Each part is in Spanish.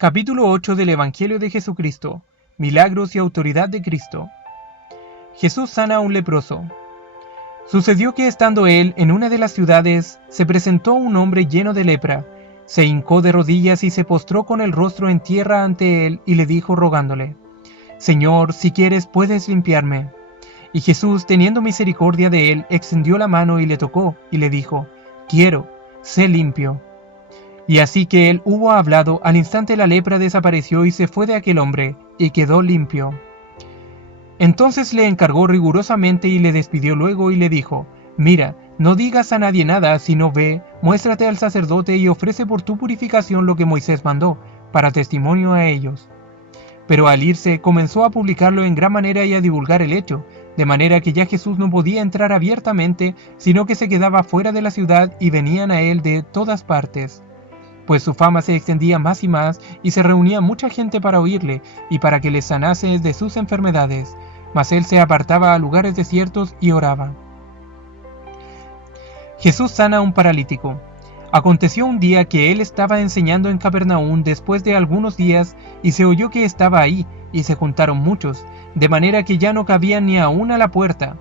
Capítulo 8 del Evangelio de Jesucristo. Milagros y autoridad de Cristo. Jesús sana a un leproso. Sucedió que estando él en una de las ciudades, se presentó un hombre lleno de lepra. Se hincó de rodillas y se postró con el rostro en tierra ante él y le dijo rogándole: Señor, si quieres puedes limpiarme. Y Jesús, teniendo misericordia de él, extendió la mano y le tocó, y le dijo: Quiero, sé limpio. Y así que él hubo hablado, al instante la lepra desapareció y se fue de aquel hombre, y quedó limpio. Entonces le encargó rigurosamente y le despidió luego y le dijo: Mira, no digas a nadie nada, sino ve, muéstrate al sacerdote y ofrece por tu purificación lo que Moisés mandó, para testimonio a ellos. Pero al irse comenzó a publicarlo en gran manera y a divulgar el hecho, de manera que ya Jesús no podía entrar abiertamente, sino que se quedaba fuera de la ciudad y venían a él de todas partes. Pues su fama se extendía más y se reunía mucha gente para oírle y para que les sanase de sus enfermedades, mas él se apartaba a lugares desiertos y oraba. Jesús sana a un paralítico. Aconteció un día que él estaba enseñando en Capernaum después de algunos días, y se oyó que estaba ahí, y se juntaron muchos, de manera que ya no cabían ni aún a la puerta.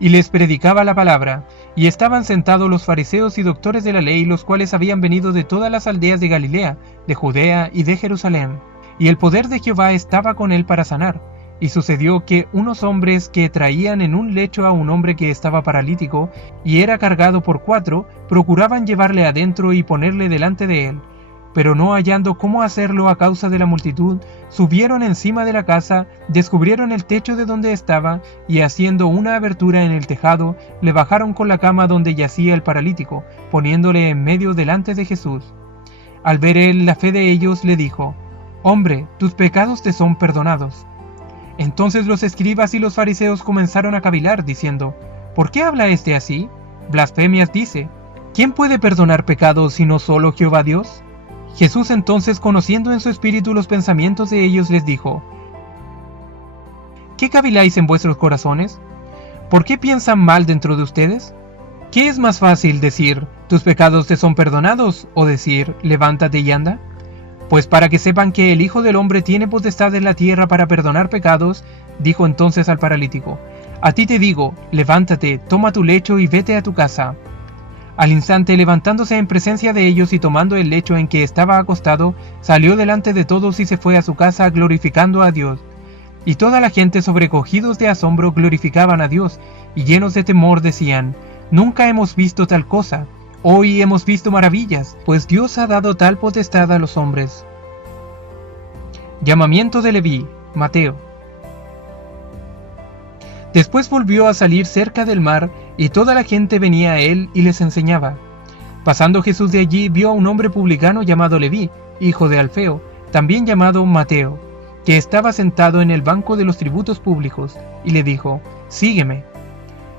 Y les predicaba la palabra, y estaban sentados los fariseos y doctores de la ley, los cuales habían venido de todas las aldeas de Galilea, de Judea y de Jerusalén. Y el poder de Jehová estaba con él para sanar. Y sucedió que unos hombres que traían en un lecho a un hombre que estaba paralítico, y era cargado por 4, procuraban llevarle adentro y ponerle delante de él. Pero no hallando cómo hacerlo a causa de la multitud, subieron encima de la casa, descubrieron el techo de donde estaba, y haciendo una abertura en el tejado, le bajaron con la cama donde yacía el paralítico, poniéndole en medio delante de Jesús. Al ver él la fe de ellos, le dijo: Hombre, tus pecados te son perdonados. Entonces los escribas y los fariseos comenzaron a cavilar, diciendo: ¿Por qué habla este así? Blasfemias dice. ¿Quién puede perdonar pecados sino solo Jehová Dios? Jesús entonces, conociendo en su espíritu los pensamientos de ellos, les dijo: ¿Qué caviláis en vuestros corazones? ¿Por qué piensan mal dentro de ustedes? ¿Qué es más fácil decir: tus pecados te son perdonados, o decir: levántate y anda? Pues para que sepan que el Hijo del Hombre tiene potestad en la tierra para perdonar pecados, dijo entonces al paralítico: a ti te digo, levántate, toma tu lecho y vete a tu casa. Al instante, levantándose en presencia de ellos y tomando el lecho en que estaba acostado, salió delante de todos y se fue a su casa glorificando a Dios. Y toda la gente, sobrecogidos de asombro, glorificaban a Dios, y llenos de temor decían: nunca hemos visto tal cosa. Hoy hemos visto maravillas, pues Dios ha dado tal potestad a los hombres. Llamamiento de Leví, Mateo. Después volvió a salir cerca del mar, y toda la gente venía a él y les enseñaba. Pasando Jesús de allí, vio a un hombre publicano llamado Leví, hijo de Alfeo, también llamado Mateo, que estaba sentado en el banco de los tributos públicos, y le dijo: sígueme.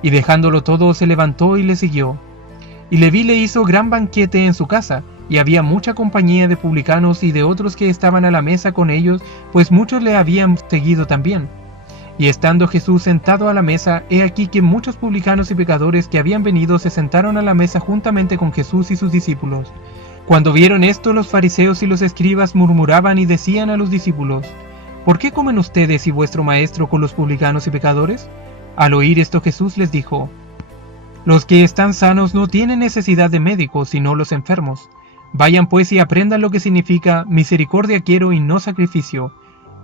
Y dejándolo todo, se levantó y le siguió. Y Leví le hizo gran banquete en su casa, y había mucha compañía de publicanos y de otros que estaban a la mesa con ellos, pues muchos le habían seguido también. Y estando Jesús sentado a la mesa, he aquí que muchos publicanos y pecadores que habían venido se sentaron a la mesa juntamente con Jesús y sus discípulos. Cuando vieron esto, los fariseos y los escribas murmuraban y decían a los discípulos: ¿por qué comen ustedes y vuestro maestro con los publicanos y pecadores? Al oír esto, Jesús les dijo: los que están sanos no tienen necesidad de médicos, sino los enfermos. Vayan pues y aprendan lo que significa: misericordia quiero y no sacrificio,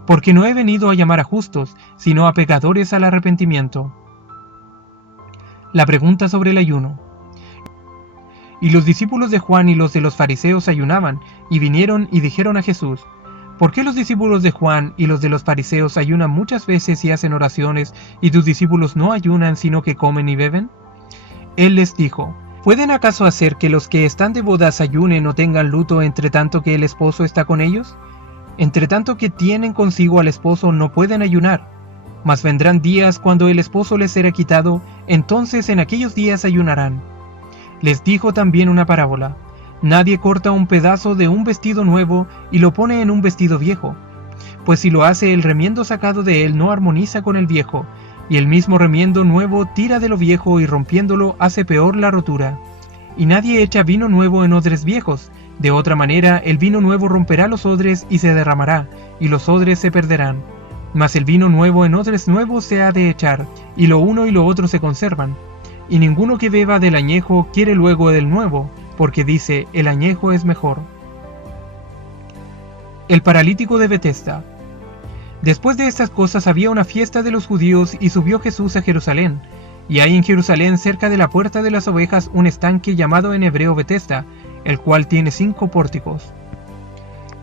porque no he venido a llamar a justos, sino a pecadores al arrepentimiento. La pregunta sobre el ayuno. Y los discípulos de Juan y los de los fariseos ayunaban, y vinieron y dijeron a Jesús: ¿por qué los discípulos de Juan y los de los fariseos ayunan muchas veces y hacen oraciones, y tus discípulos no ayunan, sino que comen y beben? Él les dijo: ¿pueden acaso hacer que los que están de bodas ayunen o tengan luto entre tanto que el esposo está con ellos? Entre tanto que tienen consigo al esposo no pueden ayunar. Mas vendrán días cuando el esposo les será quitado, entonces en aquellos días ayunarán. Les dijo también una parábola: nadie corta un pedazo de un vestido nuevo y lo pone en un vestido viejo, pues si lo hace, el remiendo sacado de él no armoniza con el viejo, y el mismo remiendo nuevo tira de lo viejo y rompiéndolo hace peor la rotura. Y nadie echa vino nuevo en odres viejos, De otra manera, el vino nuevo romperá los odres y se derramará, y los odres se perderán. Mas el vino nuevo en odres nuevos se ha de echar, y lo uno y lo otro se conservan. Y ninguno que beba del añejo quiere luego del nuevo, porque dice, el añejo es mejor. El paralítico de Betesda. Después de estas cosas había una fiesta de los judíos y subió Jesús a Jerusalén. Y hay en Jerusalén cerca de la puerta de las ovejas un estanque llamado en hebreo Betesda, el cual tiene 5 pórticos.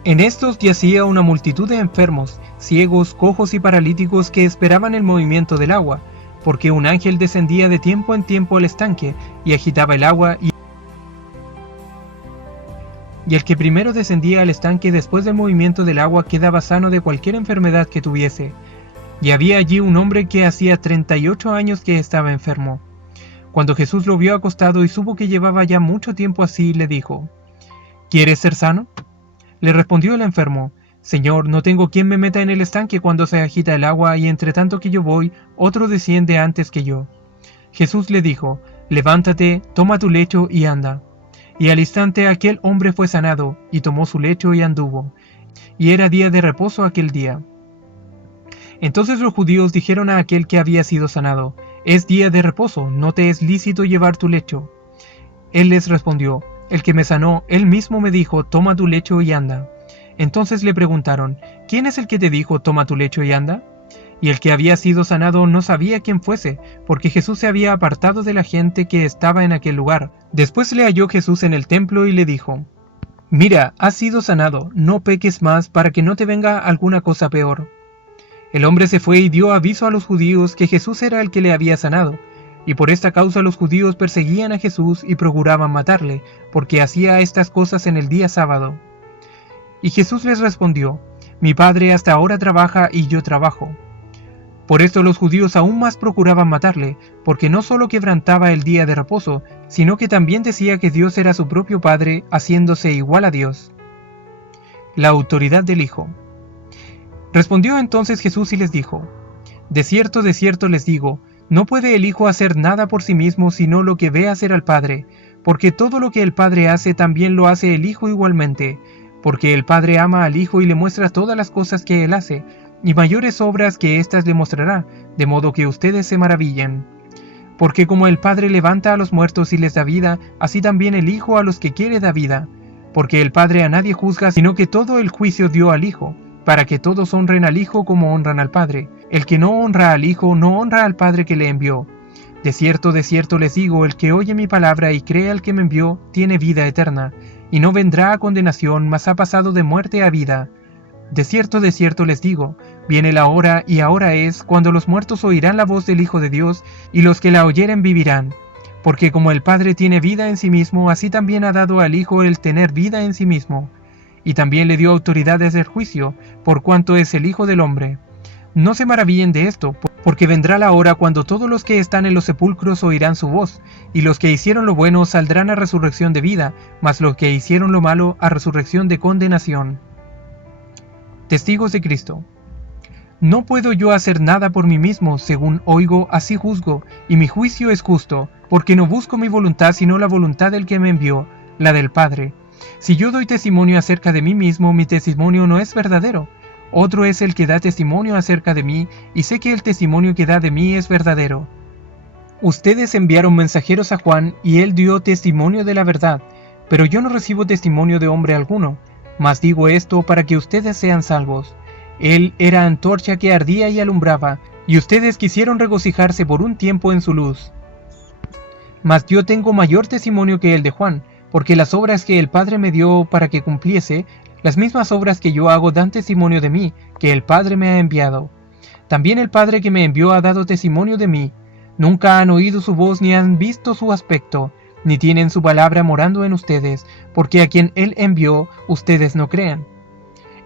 En estos yacía una multitud de enfermos, ciegos, cojos y paralíticos que esperaban el movimiento del agua, porque un ángel descendía de tiempo en tiempo al estanque y agitaba el agua, y el que primero descendía al estanque después del movimiento del agua quedaba sano de cualquier enfermedad que tuviese. Y había allí un hombre que hacía 38 años que estaba enfermo. Cuando Jesús lo vio acostado y supo que llevaba ya mucho tiempo así, le dijo, ¿quieres ser sano? Le respondió el enfermo, Señor, no tengo quien me meta en el estanque cuando se agita el agua, y entre tanto que yo voy, otro desciende antes que yo. Jesús le dijo, levántate, toma tu lecho y anda. Y al instante aquel hombre fue sanado, y tomó su lecho y anduvo. Y era día de reposo aquel día. Entonces los judíos dijeron a aquel que había sido sanado, es día de reposo, no te es lícito llevar tu lecho. Él les respondió, el que me sanó, él mismo me dijo, toma tu lecho y anda. Entonces le preguntaron, ¿quién es el que te dijo, toma tu lecho y anda? Y el que había sido sanado no sabía quién fuese, porque Jesús se había apartado de la gente que estaba en aquel lugar. Después le halló Jesús en el templo y le dijo, mira, has sido sanado, no peques más para que no te venga alguna cosa peor. El hombre se fue y dio aviso a los judíos que Jesús era el que le había sanado, y por esta causa los judíos perseguían a Jesús y procuraban matarle, porque hacía estas cosas en el día sábado. Y Jesús les respondió, mi Padre hasta ahora trabaja y yo trabajo. Por esto los judíos aún más procuraban matarle, porque no solo quebrantaba el día de reposo, sino que también decía que Dios era su propio Padre, haciéndose igual a Dios. La autoridad del Hijo. Respondió entonces Jesús y les dijo, de cierto les digo, no puede el Hijo hacer nada por sí mismo sino lo que ve hacer al Padre, porque todo lo que el Padre hace también lo hace el Hijo igualmente, porque el Padre ama al Hijo y le muestra todas las cosas que Él hace, y mayores obras que éstas le mostrará, de modo que ustedes se maravillen. Porque como el Padre levanta a los muertos y les da vida, así también el Hijo a los que quiere da vida, porque el Padre a nadie juzga, sino que todo el juicio dio al Hijo, para que todos honren al Hijo como honran al Padre. El que no honra al Hijo, no honra al Padre que le envió. De cierto les digo, el que oye mi palabra y cree al que me envió, tiene vida eterna, y no vendrá a condenación, mas ha pasado de muerte a vida. De cierto les digo, viene la hora, y ahora es, cuando los muertos oirán la voz del Hijo de Dios, y los que la oyeren vivirán. Porque como el Padre tiene vida en sí mismo, así también ha dado al Hijo el tener vida en sí mismo. Y también le dio autoridad desde el juicio, por cuanto es el Hijo del Hombre. No se maravillen de esto, porque vendrá la hora cuando todos los que están en los sepulcros oirán su voz, y los que hicieron lo bueno saldrán a resurrección de vida, mas los que hicieron lo malo a resurrección de condenación. Testigos de Cristo. No puedo yo hacer nada por mí mismo, según oigo, así juzgo, y mi juicio es justo, porque no busco mi voluntad sino la voluntad del que me envió, la del Padre. Si yo doy testimonio acerca de mí mismo, mi testimonio no es verdadero. Otro es el que da testimonio acerca de mí, y sé que el testimonio que da de mí es verdadero. Ustedes enviaron mensajeros a Juan, y él dio testimonio de la verdad, pero yo no recibo testimonio de hombre alguno, mas digo esto para que ustedes sean salvos. Él era antorcha que ardía y alumbraba, y ustedes quisieron regocijarse por un tiempo en su luz. Mas yo tengo mayor testimonio que el de Juan, porque las obras que el Padre me dio para que cumpliese, las mismas obras que yo hago dan testimonio de mí, que el Padre me ha enviado. También el Padre que me envió ha dado testimonio de mí. Nunca han oído su voz ni han visto su aspecto, ni tienen su palabra morando en ustedes, porque a quien Él envió, ustedes no crean.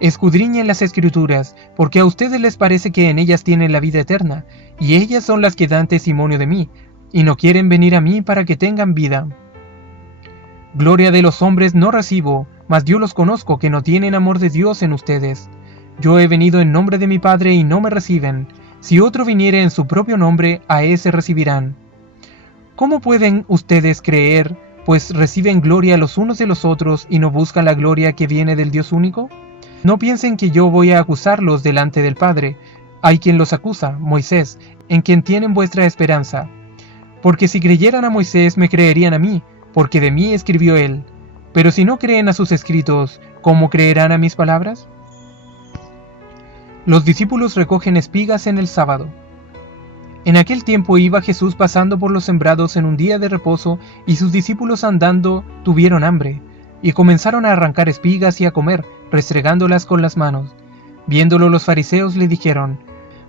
Escudriñen las Escrituras, porque a ustedes les parece que en ellas tienen la vida eterna, y ellas son las que dan testimonio de mí, y no quieren venir a mí para que tengan vida. Gloria de los hombres no recibo, mas yo los conozco que no tienen amor de Dios en ustedes. Yo he venido en nombre de mi Padre y no me reciben. Si otro viniere en su propio nombre, a ese recibirán. ¿Cómo pueden ustedes creer pues reciben gloria los unos de los otros y no buscan la gloria que viene del Dios único? No piensen que yo voy a acusarlos delante del Padre. Hay quien los acusa, Moisés, en quien tienen vuestra esperanza. Porque si creyeran a Moisés, me creerían a mí, porque de mí escribió él. Pero si no creen a sus escritos, ¿cómo creerán a mis palabras? Los discípulos recogen espigas en el sábado. En aquel tiempo iba Jesús pasando por los sembrados en un día de reposo, y sus discípulos andando tuvieron hambre, y comenzaron a arrancar espigas y a comer, restregándolas con las manos. Viéndolo los fariseos le dijeron: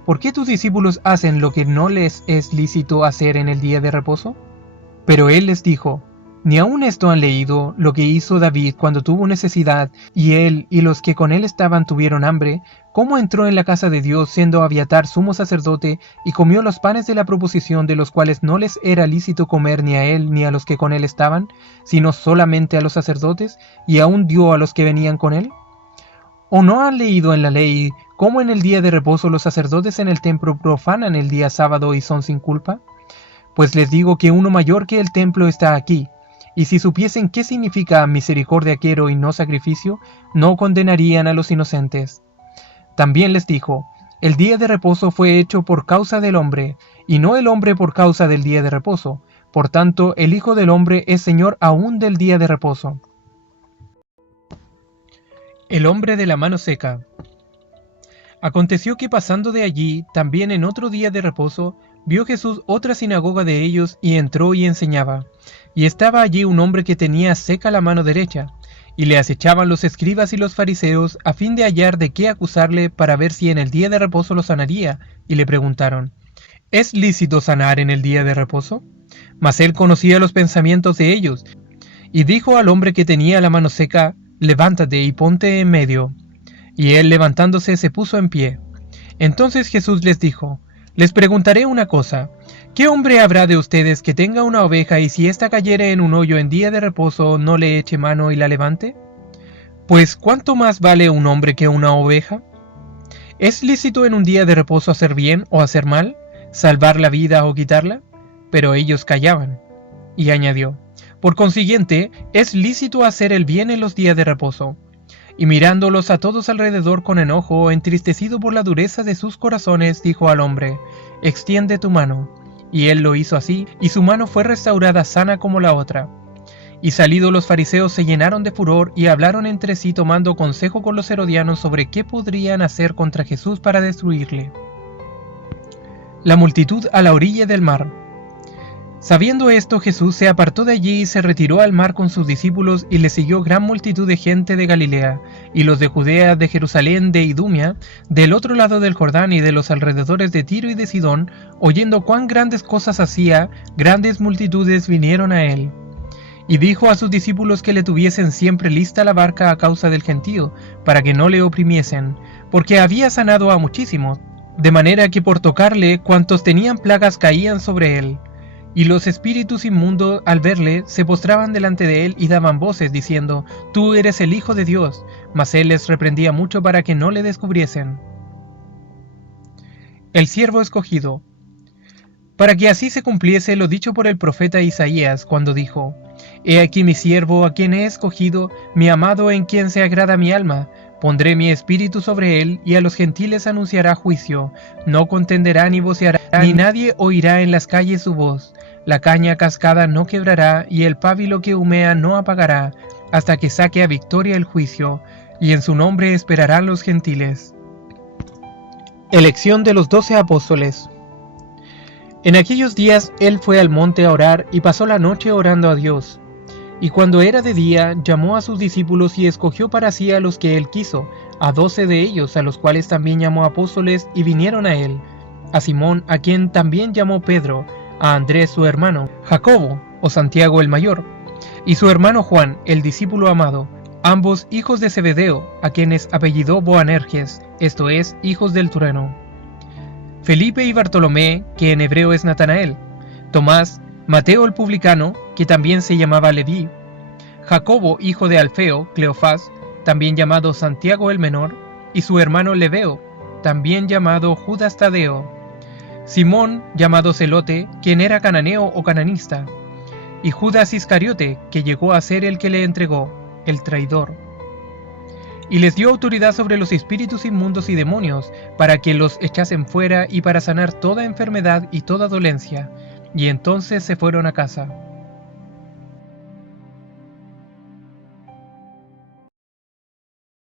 ¿Por qué tus discípulos hacen lo que no les es lícito hacer en el día de reposo? Pero él les dijo: ¿Ni aun esto han leído lo que hizo David cuando tuvo necesidad, y él y los que con él estaban tuvieron hambre? ¿Cómo entró en la casa de Dios siendo Abiatar sumo sacerdote, y comió los panes de la proposición, de los cuales no les era lícito comer ni a él ni a los que con él estaban, sino solamente a los sacerdotes, y aún dio a los que venían con él? ¿O no han leído en la ley cómo en el día de reposo los sacerdotes en el templo profanan el día sábado y son sin culpa? Pues les digo que uno mayor que el templo está aquí. Y si supiesen qué significa misericordia quiero y no sacrificio, no condenarían a los inocentes. También les dijo: el día de reposo fue hecho por causa del hombre, y no el hombre por causa del día de reposo. Por tanto, el Hijo del Hombre es Señor aún del día de reposo. El hombre de la mano seca. Aconteció que pasando de allí, también en otro día de reposo, vio Jesús otra sinagoga de ellos, y entró y enseñaba. Y estaba allí un hombre que tenía seca la mano derecha, y le acechaban los escribas y los fariseos a fin de hallar de qué acusarle, para ver si en el día de reposo lo sanaría, y le preguntaron: ¿Es lícito sanar en el día de reposo? Mas él conocía los pensamientos de ellos, y dijo al hombre que tenía la mano seca: levántate y ponte en medio. Y él, levantándose, se puso en pie. Entonces Jesús les dijo: les preguntaré una cosa. ¿Qué hombre habrá de ustedes que tenga una oveja, y si ésta cayere en un hoyo en día de reposo, no le eche mano y la levante? Pues ¿cuánto más vale un hombre que una oveja? ¿Es lícito en un día de reposo hacer bien o hacer mal, salvar la vida o quitarla? Pero ellos callaban. Y añadió: por consiguiente, es lícito hacer el bien en los días de reposo. Y mirándolos a todos alrededor con enojo, entristecido por la dureza de sus corazones, dijo al hombre: extiende tu mano. Y él lo hizo así, y su mano fue restaurada sana como la otra. Y salidos los fariseos se llenaron de furor, y hablaron entre sí, tomando consejo con los herodianos sobre qué podrían hacer contra Jesús para destruirle. La multitud a la orilla del mar. Sabiendo esto, Jesús se apartó de allí y se retiró al mar con sus discípulos, y le siguió gran multitud de gente de Galilea, y los de Judea, de Jerusalén, de Idumea, del otro lado del Jordán y de los alrededores de Tiro y de Sidón, oyendo cuán grandes cosas hacía, grandes multitudes vinieron a él. Y dijo a sus discípulos que le tuviesen siempre lista la barca a causa del gentío, para que no le oprimiesen, porque había sanado a muchísimos, de manera que por tocarle cuantos tenían plagas caían sobre él. Y los espíritus inmundos, al verle, se postraban delante de él y daban voces, diciendo: tú eres el Hijo de Dios. Mas él les reprendía mucho para que no le descubriesen. El siervo escogido. Para que así se cumpliese lo dicho por el profeta Isaías, cuando dijo: he aquí mi siervo, a quien he escogido, mi amado, en quien se agrada mi alma. Pondré mi espíritu sobre él, y a los gentiles anunciará juicio. No contenderá ni voceará, ni nadie oirá en las calles su voz. La caña cascada no quebrará, y el pábilo que humea no apagará, hasta que saque a victoria el juicio, y en su nombre esperarán los gentiles. Elección de los 12 apóstoles. En aquellos días él fue al monte a orar, y pasó la noche orando a Dios. Y cuando era de día, llamó a sus discípulos y escogió para sí a los que él quiso, a 12 de ellos, a los cuales también llamó apóstoles, y vinieron a él: a Simón, a quien también llamó Pedro, a Andrés su hermano, Jacobo, o Santiago el mayor, y su hermano Juan, el discípulo amado, ambos hijos de Zebedeo, a quienes apellidó Boanerges, esto es, hijos del trueno. Felipe y Bartolomé, que en hebreo es Natanael, Tomás, Mateo el publicano, que también se llamaba Leví, Jacobo hijo de Alfeo, Cleofás, también llamado Santiago el menor, y su hermano Lebeo, también llamado Judas Tadeo, Simón llamado Celote, quien era cananeo o cananista, y Judas Iscariote, que llegó a ser el que le entregó, el traidor. Y les dio autoridad sobre los espíritus inmundos y demonios, para que los echasen fuera y para sanar toda enfermedad y toda dolencia. Y entonces se fueron a casa.